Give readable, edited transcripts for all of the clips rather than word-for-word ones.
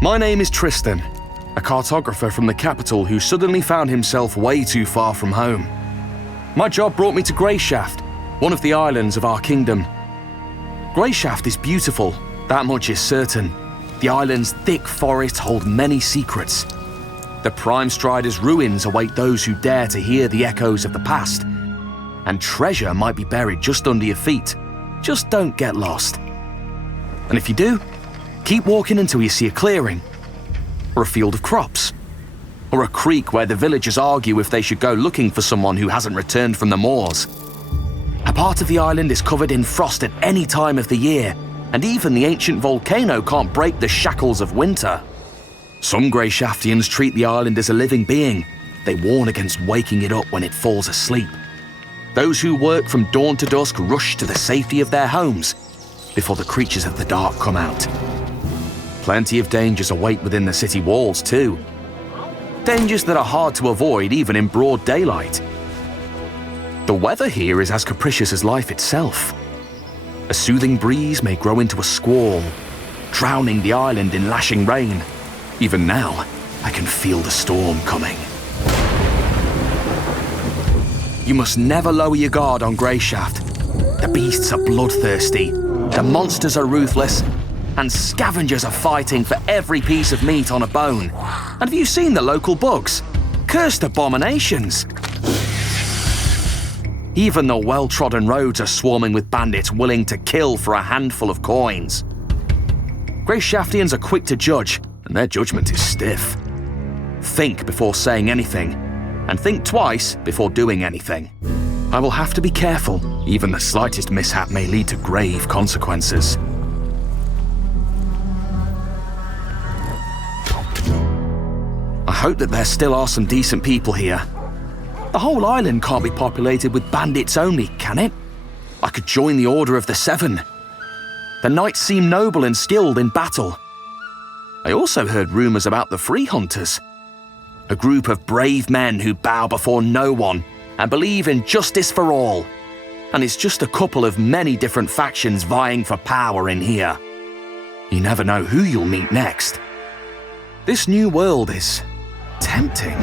My name is Tristan, a cartographer from the capital who suddenly found himself way too far from home. My job brought me to Greyshaft, one of the islands of our kingdom. Greyshaft is beautiful, that much is certain. The island's thick forests hold many secrets. The Prime Strider's ruins await those who dare to hear the echoes of the past. And treasure might be buried just under your feet. Just don't get lost. And if you do, keep walking until you see a clearing, or a field of crops, or a creek where the villagers argue if they should go looking for someone who hasn't returned from the moors. A part of the island is covered in frost at any time of the year, and even the ancient volcano can't break the shackles of winter. Some Greyshaftians treat the island as a living being. They warn against waking it up when it falls asleep. Those who work from dawn to dusk rush to the safety of their homes before the creatures of the dark come out. Plenty of dangers await within the city walls too. Dangers that are hard to avoid even in broad daylight. The weather here is as capricious as life itself. A soothing breeze may grow into a squall, drowning the island in lashing rain. Even now, I can feel the storm coming. You must never lower your guard on Greyshaft. The beasts are bloodthirsty, the monsters are ruthless, and scavengers are fighting for every piece of meat on a bone. And have you seen the local bugs? Cursed abominations! Even the well-trodden roads are swarming with bandits willing to kill for a handful of coins. Greyshaftians are quick to judge, and their judgment is stiff. Think before saying anything, and think twice before doing anything. I will have to be careful. Even the slightest mishap may lead to grave consequences. I hope that there still are some decent people here. The whole island can't be populated with bandits only, can it? I could join the Order of the Seven. The knights seem noble and skilled in battle. I also heard rumors about the Free Hunters, a group of brave men who bow before no one and believe in justice for all. And it's just a couple of many different factions vying for power in here. You never know who you'll meet next. This new world is tempting,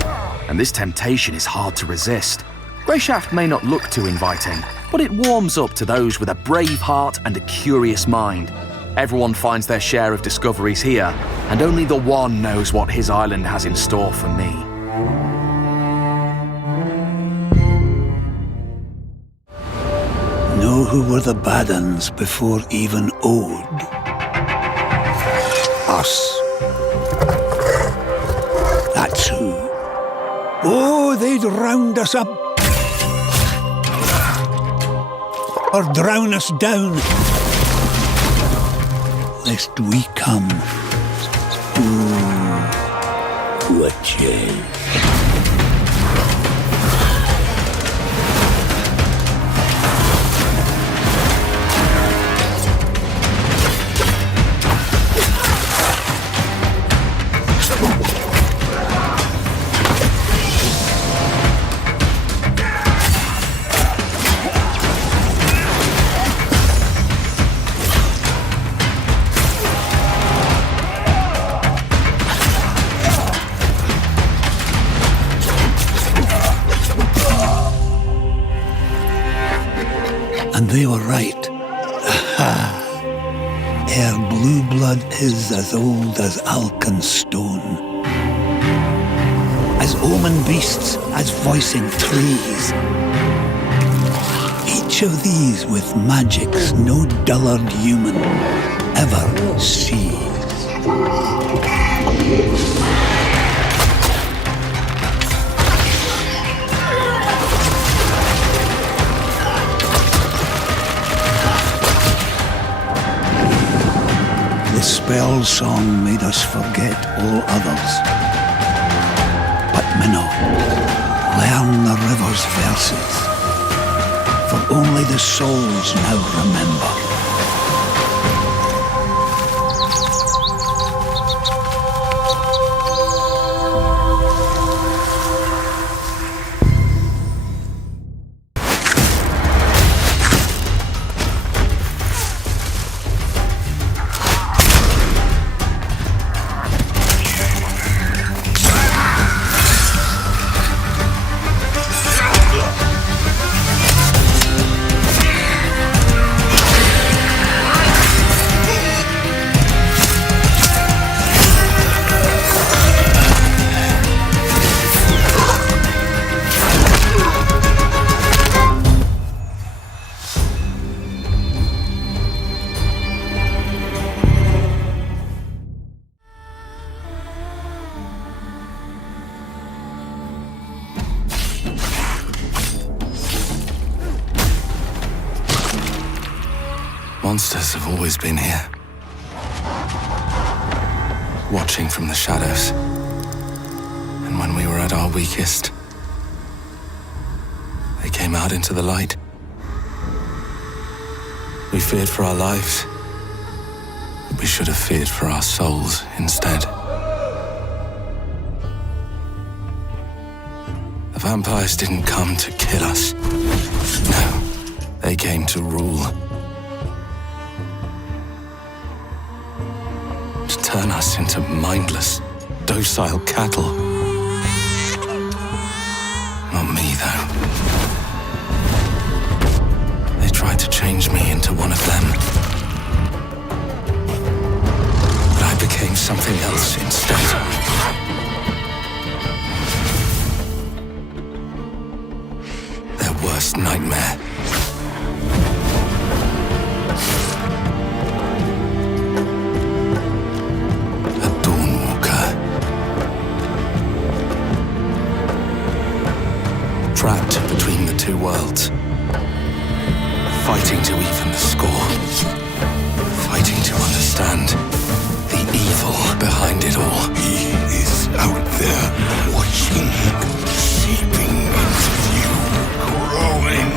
and this temptation is hard to resist. Greyshaft may not look too inviting, but it warms up to those with a brave heart and a curious mind. Everyone finds their share of discoveries here, and only the one knows what his island has in store for me. Know who were the bad uns before even Ode? Us. That's who. Oh, they'd round us up. Or drown us down. Lest we come. Ooh, ArcheAge. And they were right. Aha! Ere blue blood is as old as Alkenstone. As omen beasts, as voicing trees. Each of these with magics no dullard human ever sees. The spell song made us forget all others. But Minnow, learn the river's verses, for only the souls now remember. monsters have always been here, watching from the shadows. And when we were at our weakest, they came out into the light. We feared for our lives, but we should have feared for our souls instead. The vampires didn't come to kill us. No, they came to rule. To turn us into mindless, docile cattle. Not me, though. They tried to change me into one of them. But I became something else instead. Their worst nightmare. A Dawnwalker. Trapped between the two worlds. Fighting to even the score. Fighting to understand the evil behind it all. He is out there, watching, seeping into you, growing.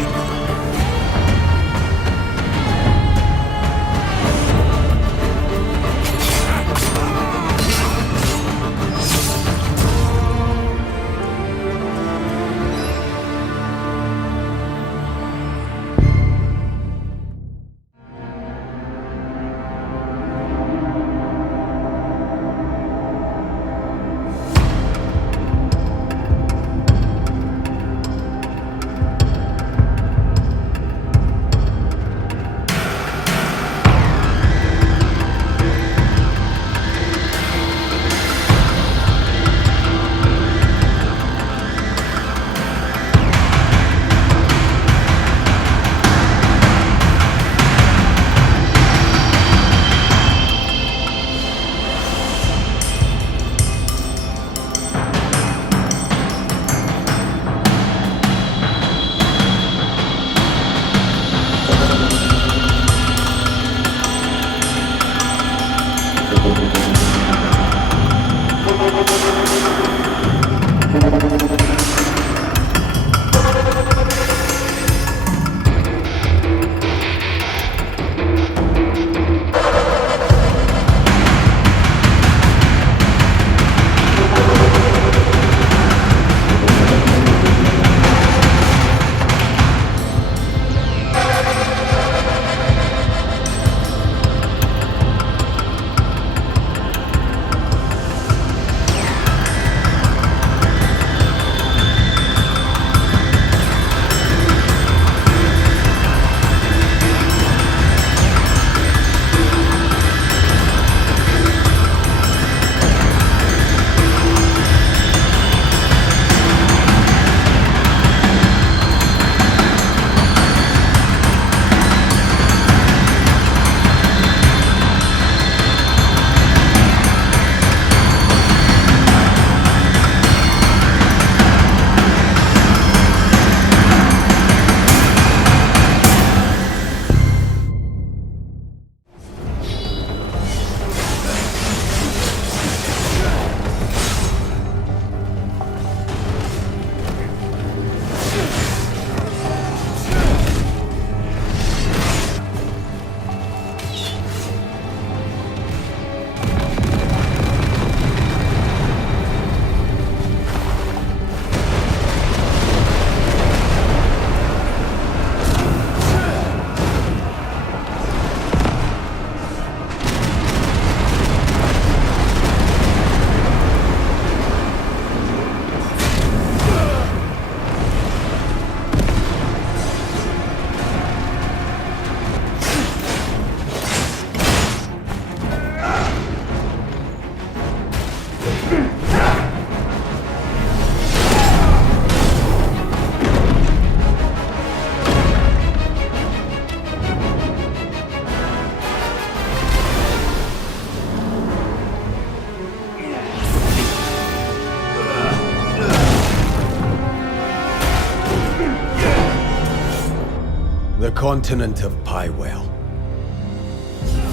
The continent of Pywell.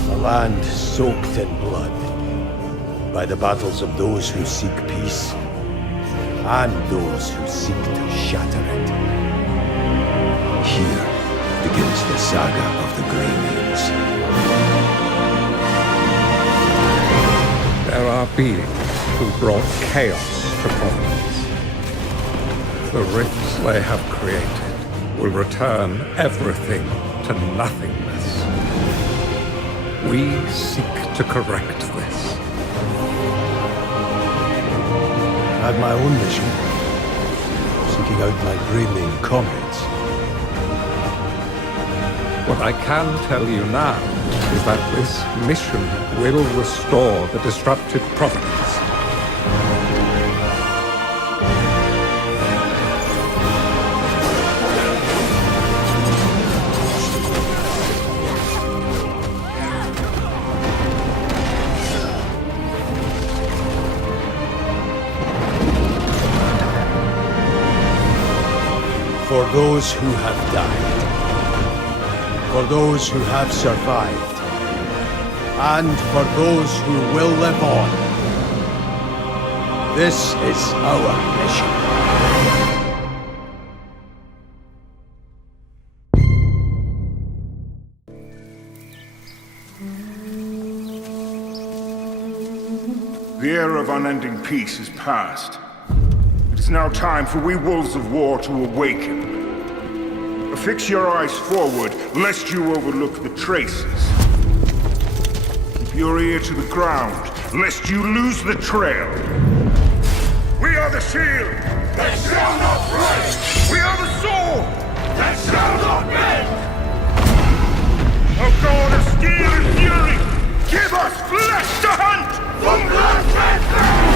A land soaked in blood by the battles of those who seek peace and those who seek to shatter it. Here begins the saga of the Grey Names. There are beings who brought chaos to Providence. The rifts they have created will return everything to nothingness. We seek to correct this. I had my own mission, seeking out my Grey Name comrades. What I can tell you now is that this mission will restore the disrupted Providence. For those who have died, for those who have survived, and for those who will live on. This is our mission. The era of unending peace is past. It is now time for we wolves of war to awaken. Fix your eyes forward, lest you overlook the traces. Keep your ear to the ground, lest you lose the trail. We are the shield that shall not break! We are the sword that shall not bend! O God of steel and fury, give us flesh to hunt from blood red land!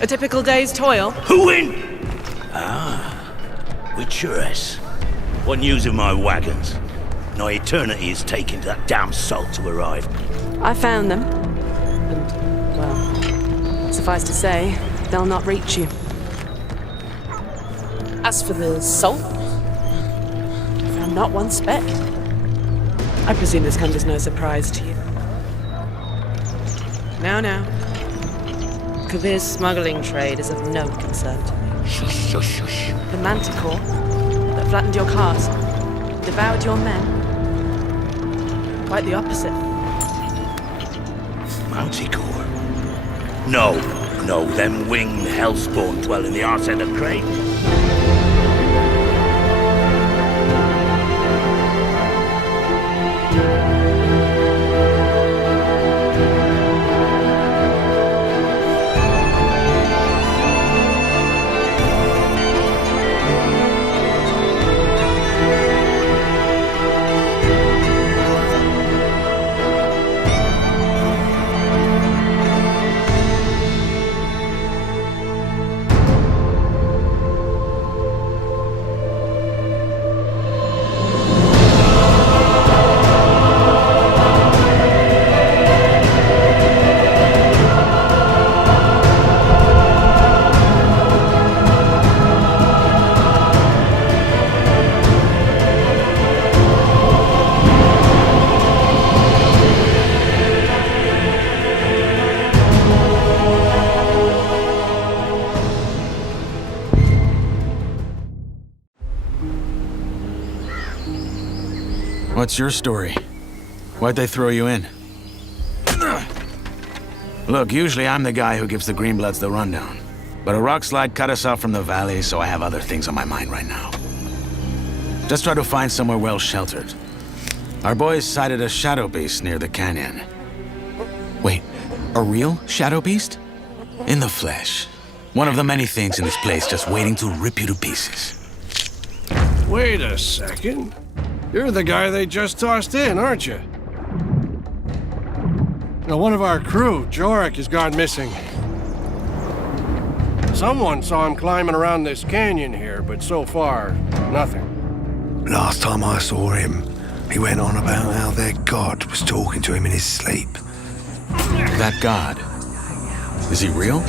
A typical day's toil. Who in? Westeros. What news of my wagons? No eternity is taking that damn salt to arrive. I found them. And, well, suffice to say, they'll not reach you. As for the salt, I found not one speck. I presume this comes as no surprise to you. Now. Kabir's smuggling trade is of no concern to me. Shush, shush, shush. The manticore that flattened your castle, devoured your men. Quite the opposite. Manticore? No, them winged hellspawn dwell in the arse end of Crane. What's your story? Why'd they throw you in? Look, usually I'm the guy who gives the Greenbloods the rundown. But a rock slide cut us off from the valley, so I have other things on my mind right now. Just try to find somewhere well sheltered. Our boys sighted a shadow beast near the canyon. Wait, a real shadow beast? In the flesh. One of the many things in this place just waiting to rip you to pieces. Wait a second. You're the guy they just tossed in, aren't you? Now, one of our crew, Jorik, has gone missing. Someone saw him climbing around this canyon here, but so far, nothing. Last time I saw him, he went on about how their god was talking to him in his sleep. That god? Is he real?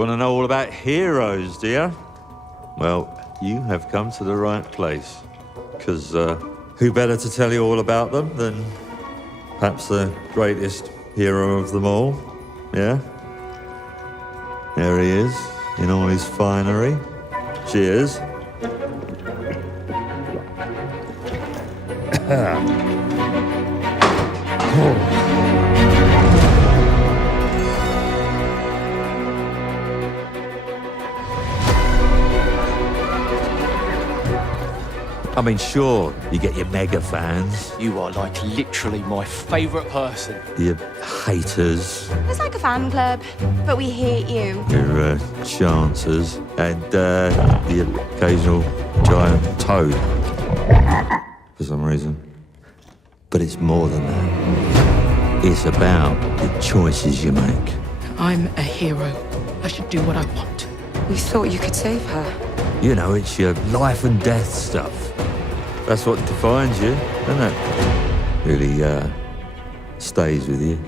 want to know all about heroes, do you? Well, you have come to the right place. Because who better to tell you all about them than perhaps the greatest hero of them all? Yeah? There he is, in all his finery. Cheers. I mean, sure, you get your mega fans, You are like literally my favourite person. your haters, It's like a fan club, but we hate you. your chancers, and the occasional giant toad, for some reason. But it's more than that. It's about the choices you make. I'm a hero. I should do what I want. We thought you could save her. You know, it's your life and death stuff. That's what defines you, doesn't it? Really, stays with you.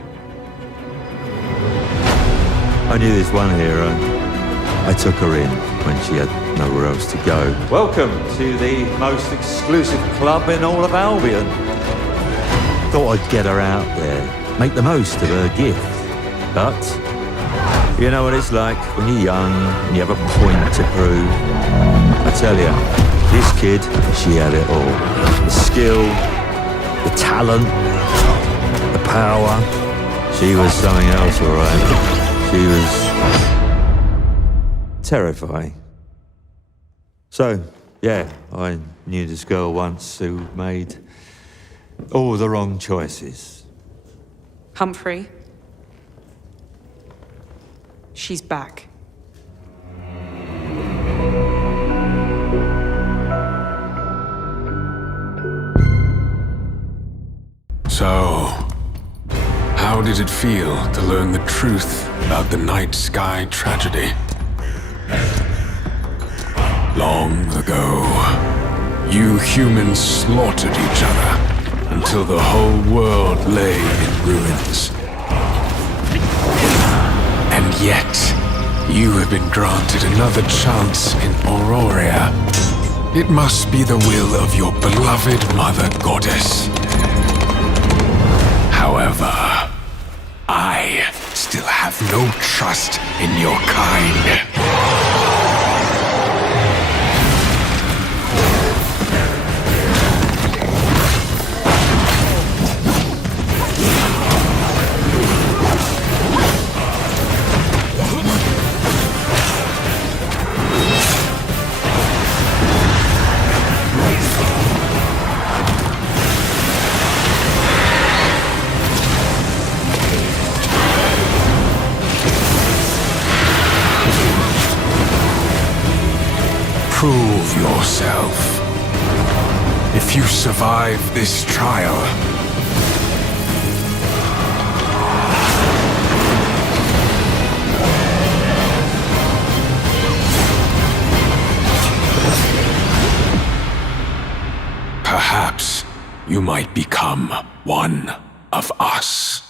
I knew this one hero. I took her in when she had nowhere else to go. Welcome to the most exclusive club in all of Albion. Thought I'd get her out there, make the most of her gift. But you know what it's like when you're young and you have a point to prove. I tell you, this kid, she had it all. The skill, the talent, the power. She was something else, all right. She was terrifying. So, yeah, I knew this girl once who made all the wrong choices. Humphrey. She's back. So, how did it feel to learn the truth about the night sky tragedy? Long ago, you humans slaughtered each other until the whole world lay in ruins. And yet, you have been granted another chance in Auroria. It must be the will of your beloved mother goddess. However, I still have no trust in your kind. Prove yourself. If you survive this trial, perhaps you might become one of us.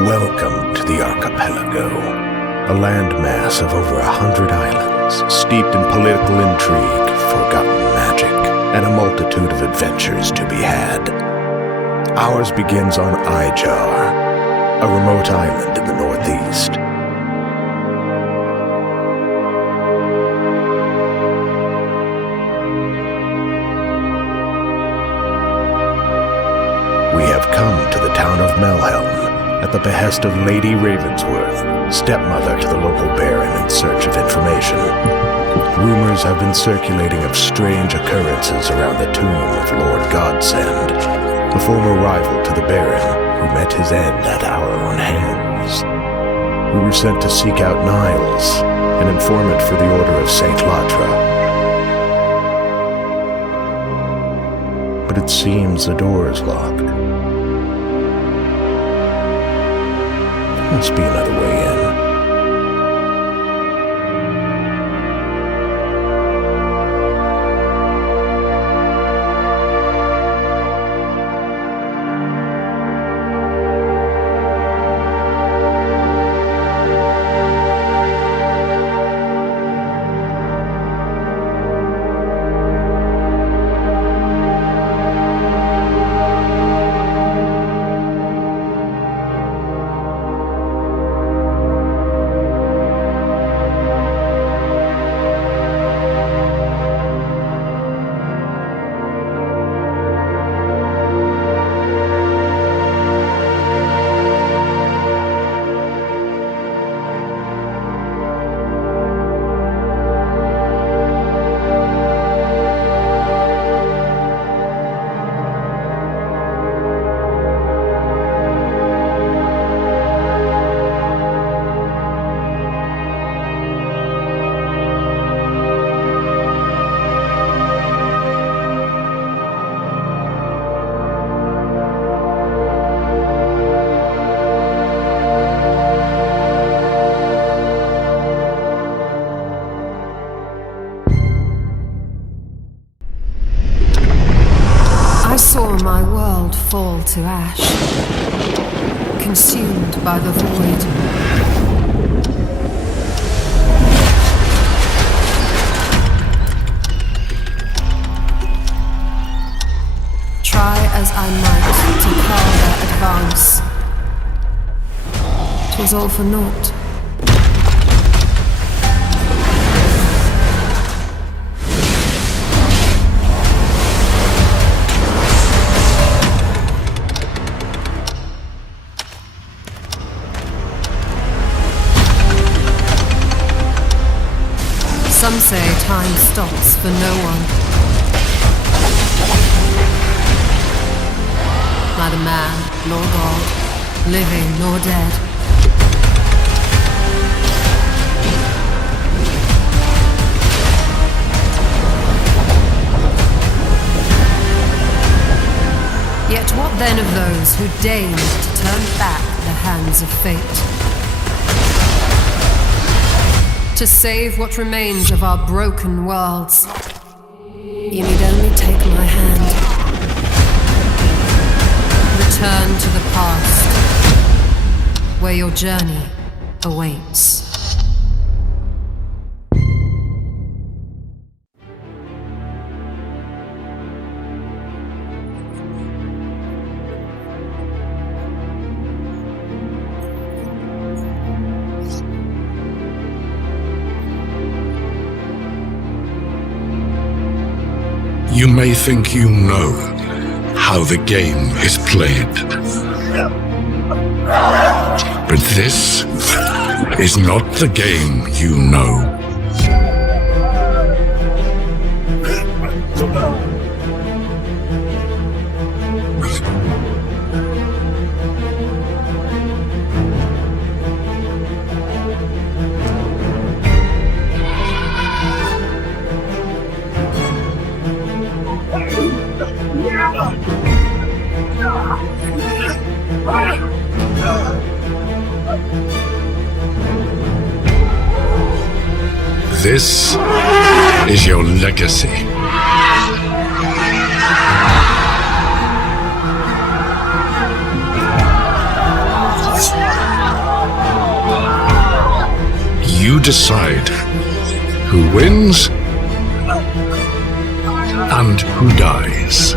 Welcome to the archipelago, a landmass of over 100 islands, steeped in political intrigue, forgotten magic, and a multitude of adventures to be had. Ours begins on Ijar, a remote island in the northeast. We have come to the town of Melhelm, at the behest of Lady Ravensworth, stepmother to the local baron in search of information. Rumors have been circulating of strange occurrences around the tomb of Lord Godsend, a former rival to the baron who met his end at our own hands. We were sent to seek out Niles, an informant for the Order of Saint Latra. But it seems the door is locked. Must be another way in. Fall to ash, consumed by the void. Try as I might to quell their advance, 'twas all for naught. Some say time stops for no one. Neither man nor god, living nor dead. Yet what then of those who deigned to turn back the hands of fate? To save what remains of our broken worlds. You need only take my hand. Return to the past, where your journey awaits. You may think you know how the game is played. But this is not the game you know. This is your legacy. you decide who wins and who dies.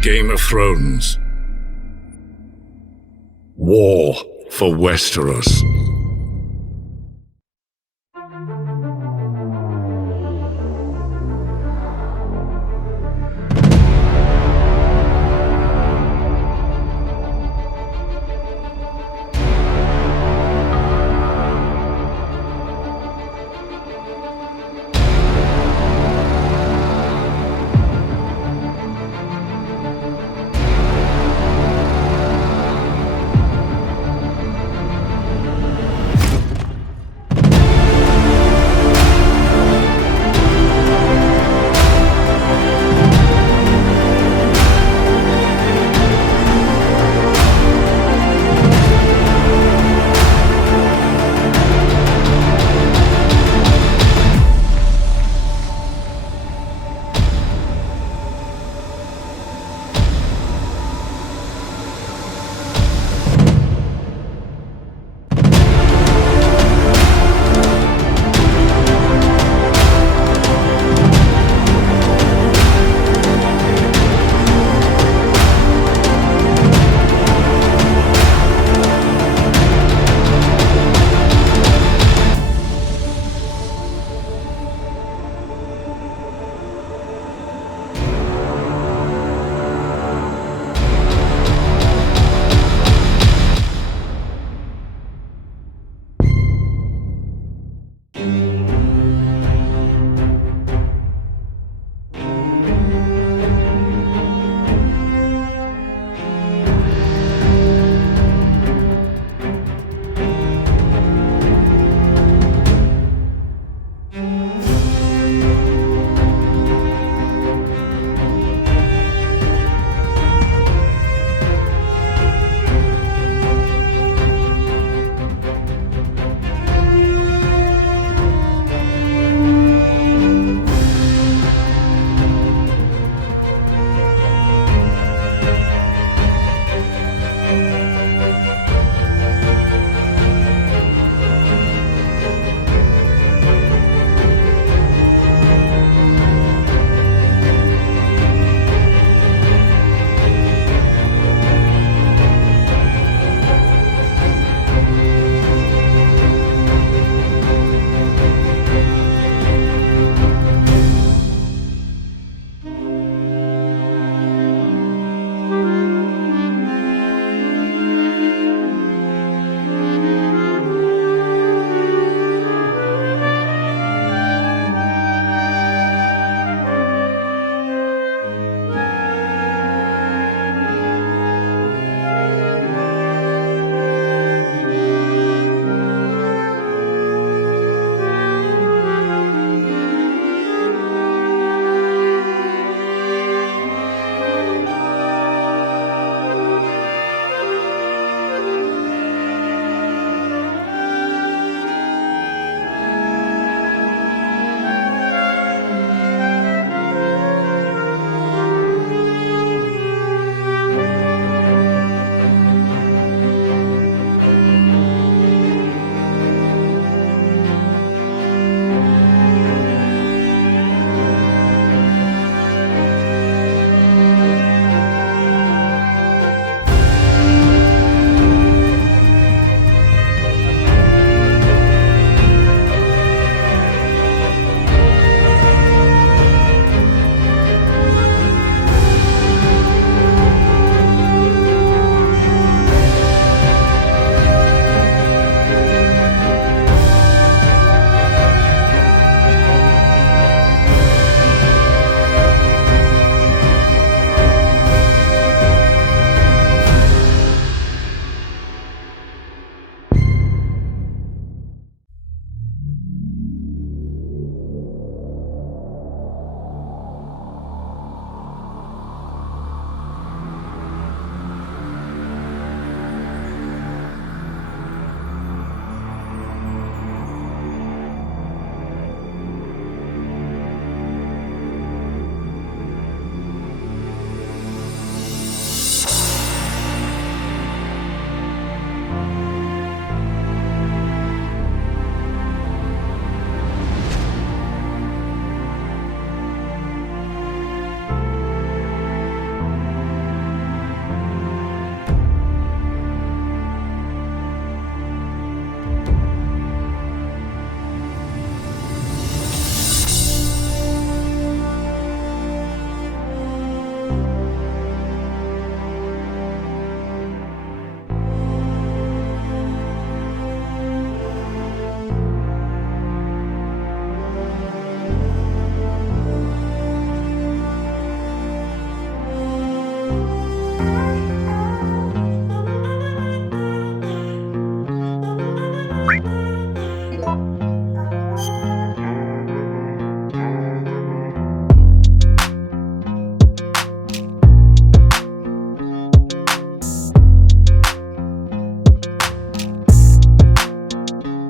Game of Thrones. War for Westeros.